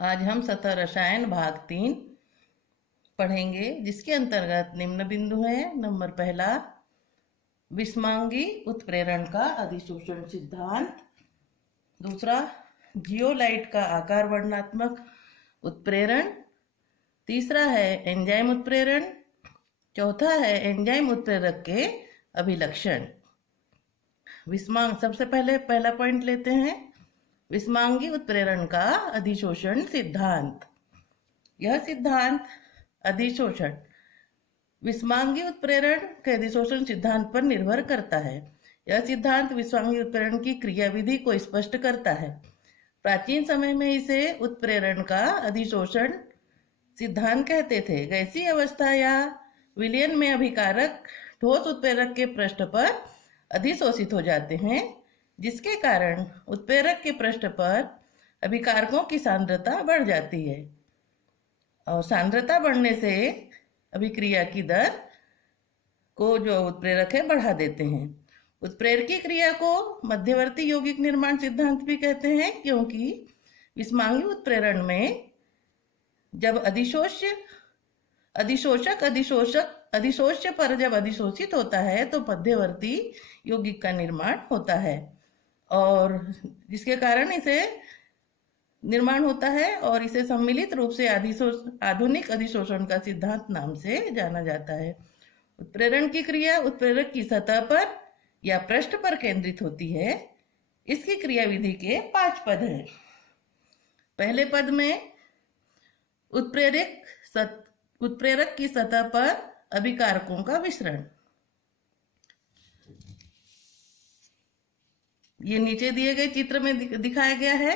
आज हम सतह रसायन भाग 3 पढ़ेंगे, जिसके अंतर्गत निम्न बिंदु हैं। नंबर पहला, विषमांगी उत्प्रेरण का अधिशोषण सिद्धांत। दूसरा, जियोलाइट का आकार वर्णनात्मक उत्प्रेरण। तीसरा है एंजाइम उत्प्रेरण। चौथा है एंजाइम उत्प्रेरक के अभिलक्षण। सबसे पहले पहला पॉइंट लेते हैं, विषमांगी उत्प्रेरण का अधिशोषण सिद्धांत। यह सिद्धांत अधिशोषण विषमांगी उत्प्रेरण के अधिशोषण सिद्धांत पर निर्भर करता है। यह सिद्धांत विषमांगी उत्प्रेरण की क्रियाविधि को स्पष्ट करता है। प्राचीन समय में इसे उत्प्रेरण का अधिशोषण सिद्धांत कहते थे। गैसीय अवस्था या विलयन में अभिकारक ठोस उत्प्रेरक के पृष्ठ पर अधिशोषित हो जाते हैं, जिसके कारण उत्प्रेरक के पृष्ठ पर अभिकारकों की सांद्रता बढ़ जाती है और सांद्रता बढ़ने से अभिक्रिया की दर को जो उत्प्रेरक है बढ़ा देते हैं। उत्प्रेरकी क्रिया को मध्यवर्ती यौगिक निर्माण सिद्धांत भी कहते हैं, क्योंकि विषमांगी उत्प्रेरण में जब अधिशोष्य पर जब अधिशोषित होता है तो मध्यवर्ती यौगिक का निर्माण होता है, और जिसके कारण इसे निर्माण होता है और इसे सम्मिलित रूप से आधुनिक अधिशोषण का सिद्धांत नाम से जाना जाता है। उत्प्रेरण की क्रिया उत्प्रेरक की सतह पर या पृष्ठ पर केंद्रित होती है। इसकी क्रियाविधि के 5 पद हैं। पहले पद में उत्प्रेरक की सतह पर अभिकारकों का विसरण। ये नीचे दिए गए चित्र में दिखाया गया है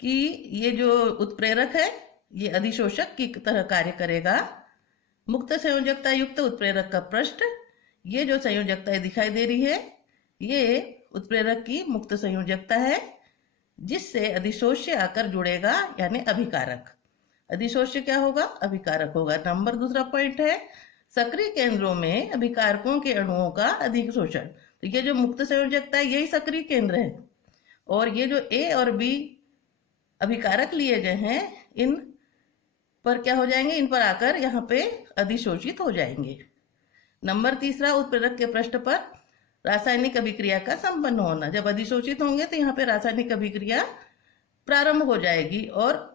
कि ये जो उत्प्रेरक है ये अधिशोषक की तरह कार्य करेगा। मुक्त संयोजकता युक्त उत्प्रेरक का पृष्ठ, ये जो संयोजकता दिखाई दे रही है ये उत्प्रेरक की मुक्त संयोजकता है, जिससे अधिशोष्य आकर जुड़ेगा, यानी अभिकारक। अधिशोष्य क्या होगा? अभिकारक होगा। नंबर दूसरा पॉइंट है, सक्रिय केंद्रों में अभिकारकों के अणुओं का अधिशोषण। तो ये जो मुक्त संयोजकता है यही सक्रिय केंद्र है, और ये जो ए और बी अभिकारक लिए गए हैं इन पर क्या हो जाएंगे? इन पर आकर यहाँ पे अधिशोषित हो जाएंगे। नंबर तीसरा, उत्प्रेरक के पृष्ठ पर रासायनिक अभिक्रिया का संपन्न होना। जब अधिशोषित होंगे तो यहाँ पे रासायनिक अभिक्रिया प्रारंभ हो जाएगी और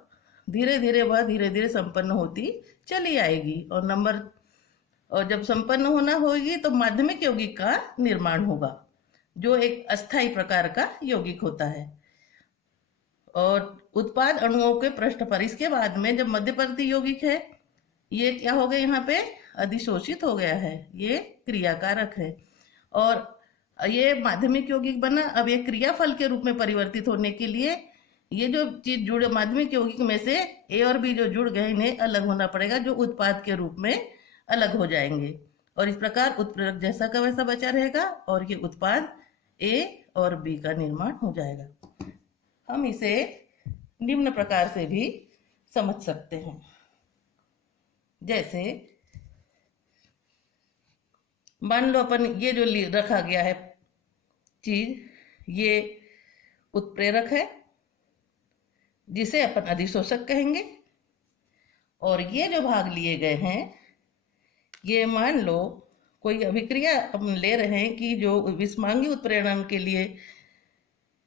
धीरे धीरे संपन्न होती चली आएगी। और जब संपन्न होना होगी तो माध्यमिक यौगिक का निर्माण होगा, जो एक अस्थायी प्रकार का यौगिक होता है, और उत्पाद अणुओं के पृष्ठ पर। इसके बाद में जब मध्यवर्ती यौगिक है ये क्या हो गया? यहाँ पे अधिशोषित हो गया है, ये क्रियाकारक है, और ये माध्यमिक यौगिक बना। अब ये क्रियाफल के रूप में परिवर्तित होने के लिए ये जो चीज जुड़े माध्यमिक यौगिक में से ए और बी जो जुड़ गए इन्हें अलग होना पड़ेगा, जो उत्पाद के रूप में अलग हो जाएंगे, और इस प्रकार उत्प्रेरक जैसा का वैसा बचा रहेगा और ये उत्पाद ए और बी का निर्माण हो जाएगा। हम इसे निम्न प्रकार से भी समझ सकते हैं, जैसे मान लो अपन ये जो रखा गया है चीज, ये उत्प्रेरक है जिसे अपन अधिशोषक कहेंगे, और ये जो भाग लिए गए हैं ये मान लो कोई अभिक्रिया अपन ले रहे हैं कि जो विषमांगी उत्प्रेरण के लिए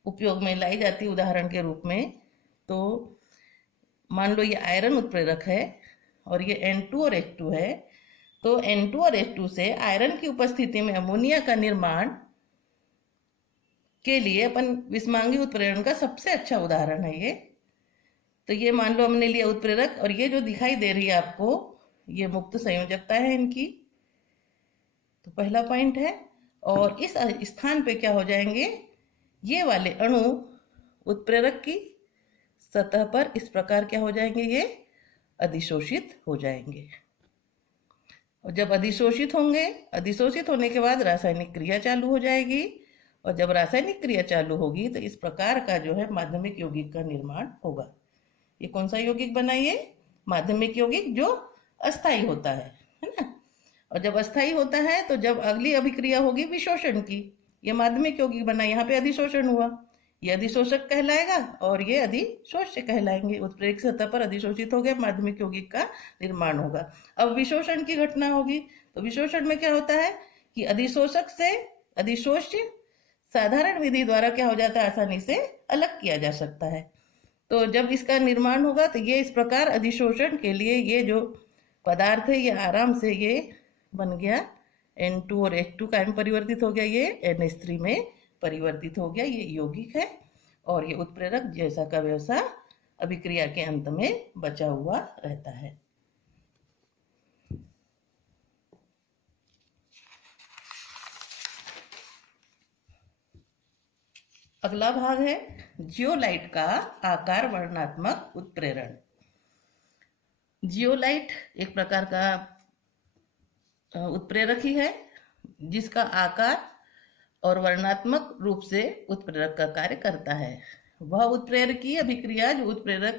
उपयोग में लाई जाती है। उदाहरण के रूप में तो मान लो ये आयरन उत्प्रेरक है और ये N2 और H2 है, तो N2 और H2 से आयरन की उपस्थिति में अमोनिया का निर्माण के लिए अपन विषमांगी उत्प्रेरण का सबसे अच्छा उदाहरण है ये। तो ये मान लो हमने लिया उत्प्रेरक, और ये जो दिखाई दे रही है आपको ये मुक्त संयोजकता है इनकी, तो पहला पॉइंट है। और इस स्थान पे क्या हो जाएंगे? ये वाले अणु उत्प्रेरक की सतह पर इस प्रकार क्या हो जाएंगे? ये अधिशोषित हो जाएंगे, और जब अधिशोषित होंगे, अधिशोषित होने के बाद रासायनिक क्रिया चालू हो जाएगी, और जब रासायनिक क्रिया चालू होगी तो इस प्रकार का जो है माध्यमिक यौगिक का निर्माण होगा। ये कौन सा यौगिक बना? ये माध्यमिक यौगिक जो अस्थायी होता है ना। और जब अस्थायी होता है तो जब अगली अभिक्रिया होगी विशोषण की, ये माध्यमिक यौगिक बना, यहाँ पे अधिशोषण हुआ, ये अधिशोषक कहलाएगा और ये अधिशोष्य कहलाएंगे। उत्प्रेरक की सतह पर अधिशोषित हो गए माध्यमिक यौगिक का निर्माण होगा। अब विशोषण की घटना होगी। तो विशोषण में क्या होता है कि अधिशोषक से अधिशोष्य साधारण विधि द्वारा क्या हो जाता है, आसानी से अलग किया जा सकता है। तो जब इसका निर्माण होगा तो ये इस प्रकार अधिशोषण के लिए ये जो पदार्थ है ये आराम से ये बन गया N2 और H2 का में परिवर्तित हो गया, ये NH3 में परिवर्तित हो गया। ये यौगिक है और ये उत्प्रेरक जैसा का वैसा अभिक्रिया के अंत में बचा हुआ रहता है। अगला भाग है जियोलाइट का आकार वर्णनात्मक उत्प्रेरण। जियोलाइट एक प्रकार का उत्प्रेरक ही है जिसका आकार और वर्णनात्मक रूप से उत्प्रेरक का कार्य करता है। वह उत्प्रेरकीय अभिक्रिया जो उत्प्रेरक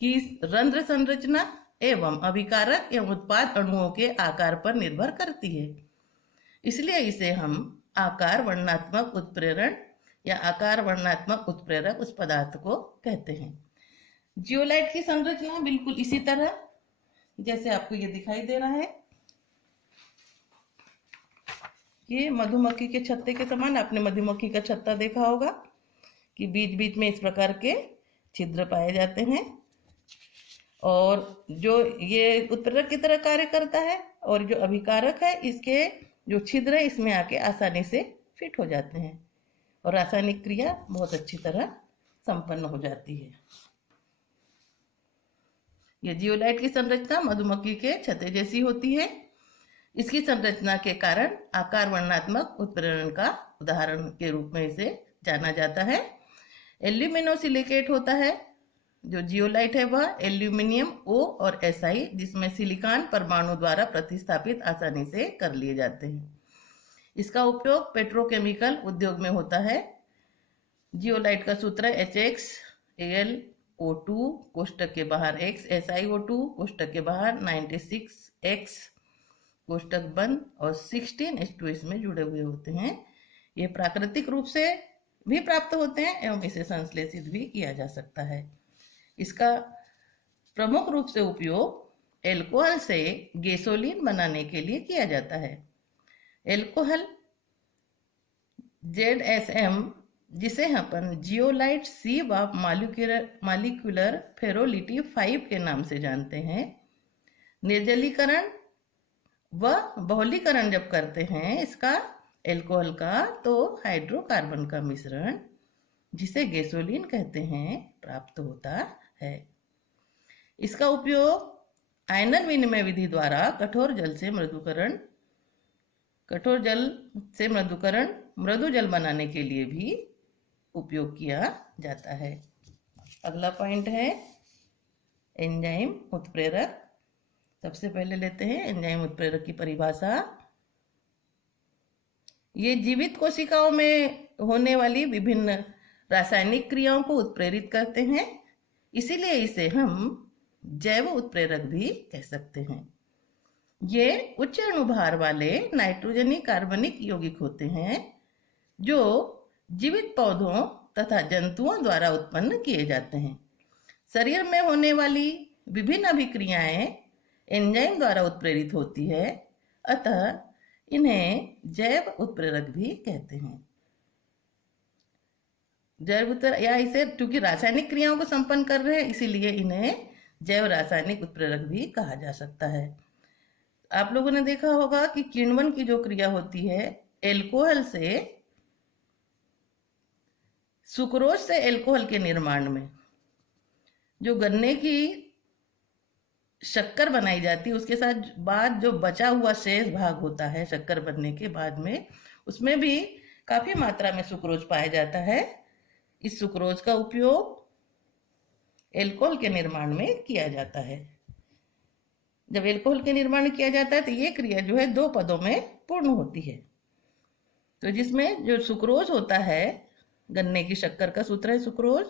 की रंध्र संरचना एवं अभिकारक एवं उत्पाद अणुओं के आकार पर निर्भर करती है। इसलिए इसे हम आकार वर्णनात्मक उत्प्रेरण या आकार वर्णनात्मक उत्प्रेरक उस पदार्थ को कहते हैं। जियोलाइट की संरचना बिल्कुल इसी तरह जैसे आपको ये दिखाई दे रहा है। ये मधुमक्खी के छत्ते के समान, आपने मधुमक्खी का छत्ता देखा होगा कि बीच बीच में इस प्रकार के छिद्र पाए जाते हैं और जो ये उत्प्रेरक की तरह कार्य करता है और जो अभिकारक है इसके जो छिद्र है इसमें आके आसानी से फिट हो जाते हैं और रासायनिक क्रिया बहुत अच्छी तरह संपन्न हो जाती है। ये जियोलाइट की संरचना मधुमक्खी के छत्ते जैसी होती है। इसकी संरचना के कारण आकार वर्णनात्मक उत्प्रेरण का उदाहरण के रूप में इसे जाना जाता है। एल्यूमिनोसिलिकेट होता है जो जियोलाइट है, वह एल्यूमिनियम O और Si जिसमें सिलिकॉन परमाणु द्वारा प्रतिस्थापित आसानी से कर लिए जाते हैं। इसका उपयोग पेट्रोकेमिकल उद्योग में होता है। जियोलाइट का सूत्र HxAlO2 कोष्टक के बाहर X SiO2 कोष्टक के बाहर 96X कोष्टक बंद और 16H2 इसमें जुड़े हुए होते हैं। ये प्राकृतिक रूप से भी प्राप्त होते हैं एवं इसे संश्लेषित भी किया जा सकता है। इसका प्रमुख रूप से उपयोग एल्कोहल से गैसोलीन बनाने के लिए किया जाता है। एल्कोहल ZSM जिसे अपन जियोलाइट सी व मॉलिक्यूलर फेरोलिटी 5 के नाम से जानते हैं, निर्जलीकरण व बहुलीकरण जब करते हैं इसका एल्कोहल का तो हाइड्रोकार्बन का मिश्रण जिसे गैसोलीन कहते हैं प्राप्त होता है। इसका उपयोग आयनन विनिमय विधि द्वारा कठोर जल से मृदु जल बनाने के लिए भी उपयोग किया जाता है। अगला पॉइंट है एंजाइम उत्प्रेरक। सबसे पहले लेते हैं एंजाइम उत्प्रेरक की परिभाषा। ये जीवित कोशिकाओं में होने वाली विभिन्न रासायनिक क्रियाओं को उत्प्रेरित करते हैं, इसीलिए इसे हम जैव उत्प्रेरक भी कह सकते हैं। ये उच्च अणुभार वाले नाइट्रोजनी कार्बनिक यौगिक होते हैं जो जीवित पौधों तथा जंतुओं द्वारा उत्पन्न किए जाते हैं। शरीर में होने वाली विभिन्न अभिक्रियाएं एंजाइम द्वारा उत्प्रेरित होती है, अतः इन्हें जैव उत्प्रेरक भी कहते हैं। जैव उत्प्रेरक या इसे क्योंकि रासायनिक क्रियाओं को संपन्न कर रहे हैं इसीलिए इन्हें जैव रासायनिक उत्प्रेरक भी कहा जा सकता है। आप लोगों ने देखा होगा कि किण्वन की जो क्रिया होती है एल्कोहल से सुक्रोज से एल्कोहल के निर्माण में जो गन्ने की शक्कर बनाई जाती है उसके साथ बाद जो बचा हुआ शेष भाग होता है शक्कर बनने के बाद में, उसमें भी काफी मात्रा में सुक्रोज पाया जाता है। इस सुक्रोज का उपयोग एल्कोहल के निर्माण में किया जाता है। जब एल्कोहल के निर्माण किया जाता है तो ये क्रिया जो है 2 पदों में पूर्ण होती है। तो जिसमें जो सुक्रोज होता है, गन्ने की शक्कर का सूत्र है सुक्रोज,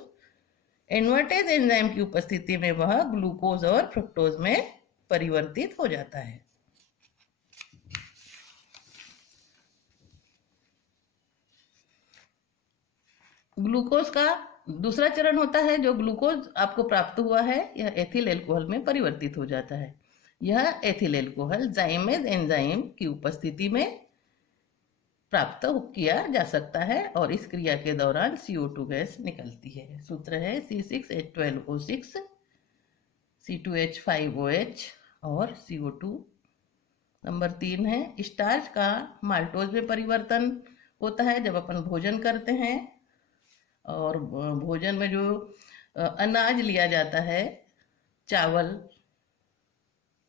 इन्वर्टेज एंजाइम की उपस्थिति में वह ग्लूकोज और फ्रुक्टोज में परिवर्तित हो जाता है। ग्लूकोज का दूसरा चरण होता है, जो ग्लूकोज आपको प्राप्त हुआ है यह एथिल एल्कोहल में परिवर्तित हो जाता है। यह एथिल एल्कोहल जाइमेज एंजाइम की उपस्थिति में प्राप्त किया जा सकता है और इस क्रिया के दौरान CO2 गैस निकलती है। सूत्र है C6H12O6 C2H5OH और CO2। नंबर 3 है स्टार्च का माल्टोज में परिवर्तन होता है जब अपन भोजन करते हैं, और भोजन में जो अनाज लिया जाता है, चावल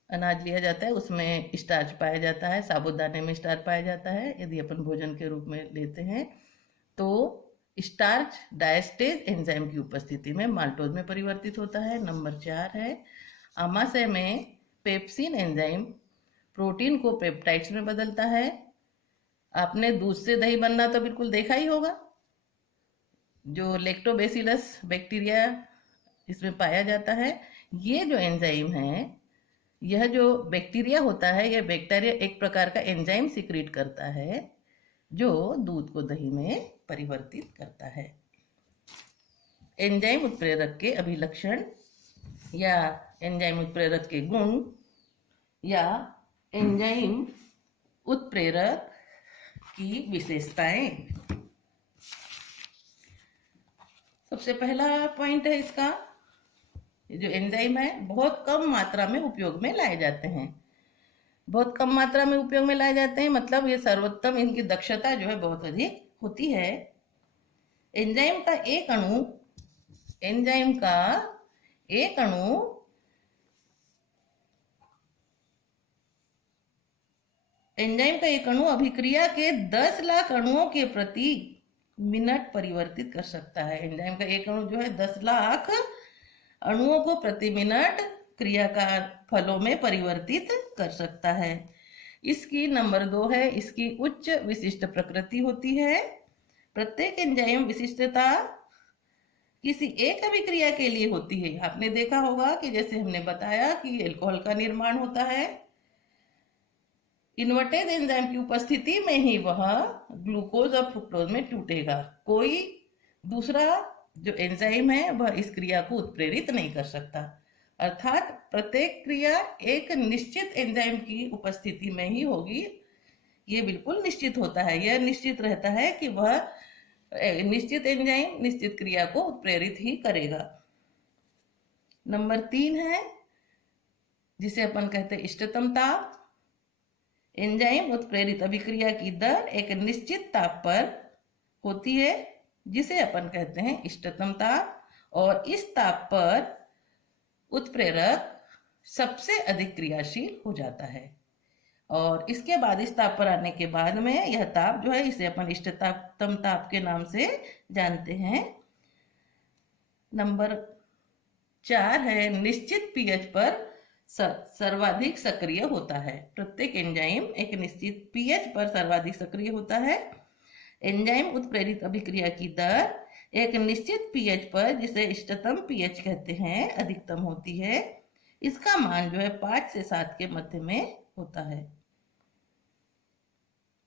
अनाज लिया जाता है, उसमें स्टार्च पाया जाता है, साबुदाने में स्टार्च पाया जाता है। यदि अपन भोजन के रूप में लेते हैं तो स्टार्च डायस्टेज एंजाइम की उपस्थिति में माल्टोज में परिवर्तित होता है। नंबर 4 है आमाशय में पेप्सिन एंजाइम प्रोटीन को पेप्टाइड्स में बदलता है। आपने दूध से दही बनना तो बिल्कुल देखा ही होगा। जो लैक्टोबैसिलस बैक्टीरिया इसमें पाया जाता है, ये जो एंजाइम है, यह जो बैक्टीरिया होता है, यह बैक्टीरिया एक प्रकार का एंजाइम सीक्रेट करता है जो दूध को दही में परिवर्तित करता है। एंजाइम उत्प्रेरक के अभिलक्षण या एंजाइम उत्प्रेरक के गुण या एंजाइम उत्प्रेरक की विशेषताएं। सबसे पहला पॉइंट है इसका, जो एंजाइम है बहुत कम मात्रा में उपयोग में लाए जाते हैं। बहुत कम मात्रा में उपयोग में लाए जाते हैं मतलब ये सर्वोत्तम, इनकी दक्षता जो है बहुत अधिक होती है। एंजाइम का एक अणु अभिक्रिया के 10 लाख अणुओं के प्रति मिनट परिवर्तित कर सकता है। एंजाइम का एक अणु जो है 10 लाख अणुओं को प्रति मिनट क्रियाकार फलों में परिवर्तित कर सकता है। इसकी नंबर 2 है इसकी उच्च विशिष्ट प्रकृति होती है। प्रत्येक एंजाइम विशिष्टता किसी एक अभिक्रिया के लिए होती है। आपने देखा होगा कि जैसे हमने बताया कि अल्कोहल का निर्माण होता है, इन्वर्टेज एंजाइम की उपस्थिति में ही वह ग्लूकोज और फ्रुक्टोज में टूटेगा। कोई दूसरा जो एंजाइम है वह इस क्रिया को उत्प्रेरित नहीं कर सकता। अर्थात प्रत्येक क्रिया एक निश्चित एंजाइम की उपस्थिति में ही होगी। ये बिल्कुल निश्चित होता है, यह निश्चित रहता है कि वह निश्चित एंजाइम निश्चित क्रिया को उत्प्रेरित ही करेगा। नंबर 3 है जिसे अपन कहते हैं इष्टतम ताप। एंजाइम उत्प्रेरित अभिक्रिया की दर एक निश्चित ताप पर होती है जिसे अपन कहते हैं इष्टतम ताप, और इस ताप पर उत्प्रेरक सबसे अधिक क्रियाशील हो जाता है। और इसके बाद इस ताप पर आने के बाद में यह ताप जो है इसे अपन इष्टतम ताप के नाम से जानते हैं। नंबर 4 है निश्चित पीएच पर सर्वाधिक सक्रिय होता है। प्रत्येक एंजाइम एक निश्चित पीएच पर सर्वाधिक सक्रिय होता है। एंजाइम उत्प्रेरित अभिक्रिया की दर एक निश्चित पीएच पर, जिसे इष्टतम पीएच कहते हैं, अधिकतम होती है। इसका मान जो है 5 से 7 के मध्य में होता है।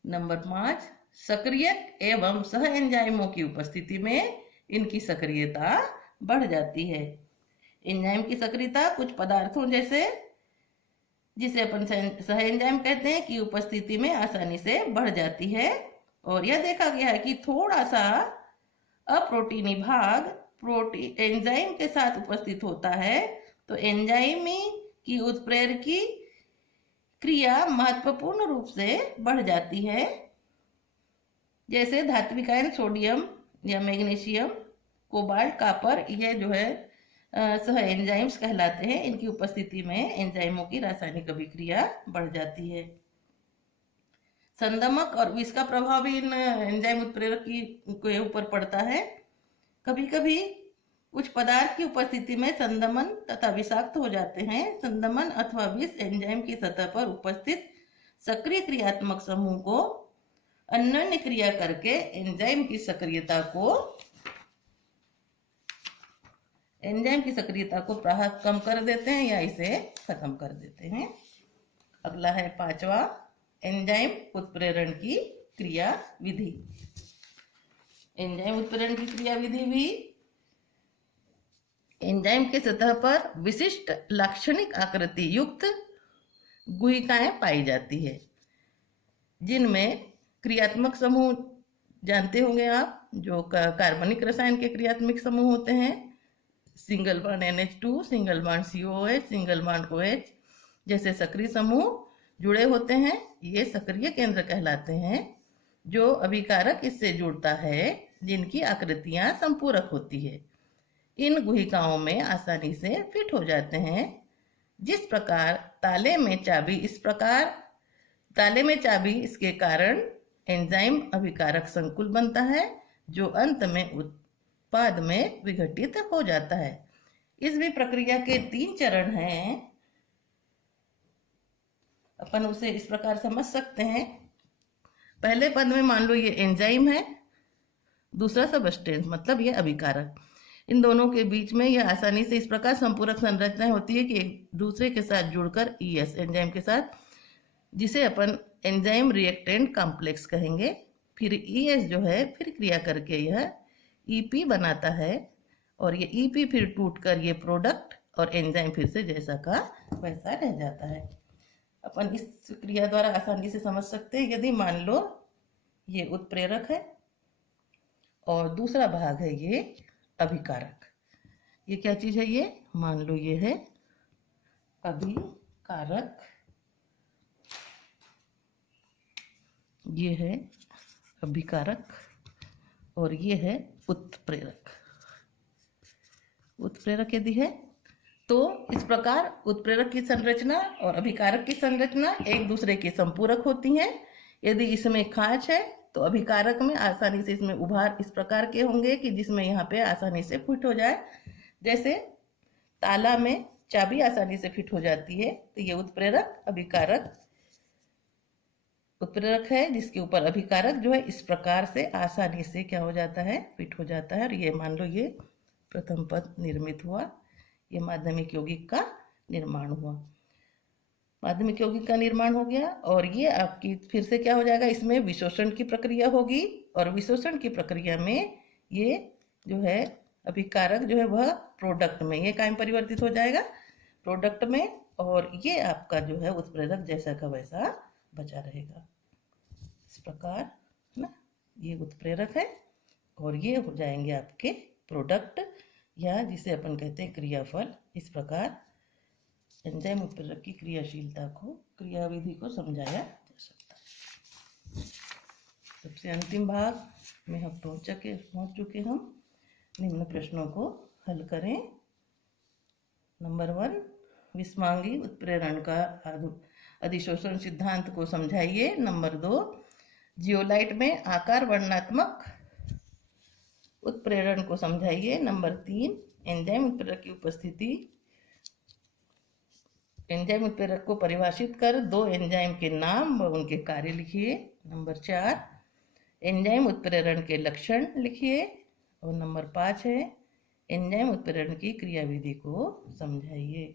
नंबर 5 सक्रिय एवं सह एंजाइमों की उपस्थिति में इनकी सक्रियता बढ़ जाती है। एंजाइम की सक्रियता कुछ पदार्थों जैसे जिसे अपन सह एंजाइम कहते हैं की उपस्थिति में आसानी से बढ़ जाती है। और यह देखा गया है कि थोड़ा सा अप्रोटीनी भाग एंजाइम के साथ उपस्थित होता है तो एंजाइम की उत्प्रेरकी क्रिया महत्वपूर्ण रूप से बढ़ जाती है। जैसे धात्विक आयन सोडियम या मैग्नीशियम, कोबाल्ट, कापर, ये जो है सह एंजाइम्स कहलाते हैं। इनकी उपस्थिति में एंजाइमों की रासायनिक अभिक्रिया बढ़ जाती है। संदमक और विष का प्रभाव भी इन एंजाइम उत्प्रेरक के ऊपर पड़ता है। कभी कभी कुछ पदार्थ की उपस्थिति में संदमन तथा विषाक्त हो जाते हैं। संदमन अथवा विष एंजाइम की सतह पर उपस्थित सक्रिय क्रियात्मक समूह को अन्योन्य क्रिया करके एंजाइम की सक्रियता को कम कर देते हैं या इसे खत्म कर देते हैं। अगला है 5वां एंजाइम उत्प्रेरण की क्रिया विधि। एंजाइम उत्प्रेरण की क्रियाविधि भी एंजाइम के सतह पर विशिष्ट लाक्षणिक आकृति युक्त गुहिकाएं पाई जाती है, जिनमें क्रियात्मक समूह जानते होंगे आप, जो कार्बनिक रसायन के क्रियात्मक समूह होते हैं, single bond NH2, single bond COOH, single bond OH जैसे सक्रिय समूह जुड़े होते हैं। ये सक्रिय केंद्र कहलाते हैं, जो अभिकारक इससे जुड़ता है, जिनकी आकृतियां संपूरक होती है, इन गुहिकाओं में आसानी से फिट हो जाते हैं। जिस प्रकार ताले में चाबी इसके कारण एंजाइम अभिकारक संकुल बनता है, जो अंत में उत्पाद में विघटित हो जाता है। इस भी प्रक्रिया के 3 चरण हैं, अपन उसे इस प्रकार समझ सकते हैं। पहले पद में मान लो ये एंजाइम है, दूसरा सबस्टेंस मतलब ये अभिकारक। इन दोनों के बीच में यह आसानी से इस प्रकार संपूरक संरचनाएं होती है कि एक दूसरे के साथ जुड़कर ES एंजाइम के साथ, जिसे अपन एंजाइम रिएक्टेंट कॉम्प्लेक्स कहेंगे। फिर ES जो है फिर क्रिया करके यह EP बनाता है, और ये EP फिर टूटकर ये प्रोडक्ट और एंजाइम फिर से जैसा का वैसा रह जाता है। अपन इस क्रिया द्वारा आसानी से समझ सकते हैं। यदि मान लो ये उत्प्रेरक है और दूसरा भाग है ये अभिकारक, ये क्या चीज है, ये मान लो ये है अभिकारक, ये है अभिकारक और ये है उत्प्रेरक। उत्प्रेरक यदि है तो इस प्रकार उत्प्रेरक की संरचना और अभिकारक की संरचना एक दूसरे के संपूरक होती हैं। यदि इसमें खांच है तो अभिकारक में आसानी से इसमें उभार इस प्रकार के होंगे कि जिसमें यहाँ पे आसानी से फिट हो जाए। जैसे ताला में चाबी आसानी से फिट हो जाती है, तो ये उत्प्रेरक है जिसके ऊपर अभिकारक जो है इस प्रकार से आसानी से क्या हो जाता है, फिट हो जाता है। और ये मान लो ये प्रथम पद निर्मित हुआ, ये माध्यमिक यौगिक का निर्माण हुआ, माध्यमिक यौगिक का निर्माण हो गया। और ये आपकी फिर से क्या हो जाएगा, इसमें विशोषण की प्रक्रिया होगी, और विशोषण की प्रक्रिया में ये जो है अभिकारक जो है वह प्रोडक्ट में, ये कायम परिवर्तित हो जाएगा प्रोडक्ट में, और ये आपका जो है उत्प्रेरक जैसा का वैसा बचा रहेगा। इस प्रकार है ना, ये उत्प्रेरक है और ये हो जाएंगे आपके प्रोडक्ट, या जिसे अपन कहते हैं क्रियाफल। इस प्रकार एंजाइम उत्प्रेरक की क्रियाशीलता को, क्रियाविधि को समझाया जा सकता है। सबसे अंतिम भाग में हम पहुंच चुके हम। निम्न प्रश्नों को हल करें। नंबर 1, विस्मांगी उत्प्रेरण का अधिशोषण सिद्धांत को समझाइए। नंबर 2, जियोलाइट में आकार वर्णनात्मक उत्प्रेरण को समझाइए। नंबर 3, एंजाइम उत्प्रेरक की उपस्थिति, एंजाइम उत्प्रेरक को परिभाषित कर 2 एंजाइम के नाम व उनके कार्य लिखिए। नंबर 4, एंजाइम उत्प्रेरण के लक्षण लिखिए। और नंबर 5 है एंजाइम उत्प्रेरण की क्रियाविधि को समझाइए।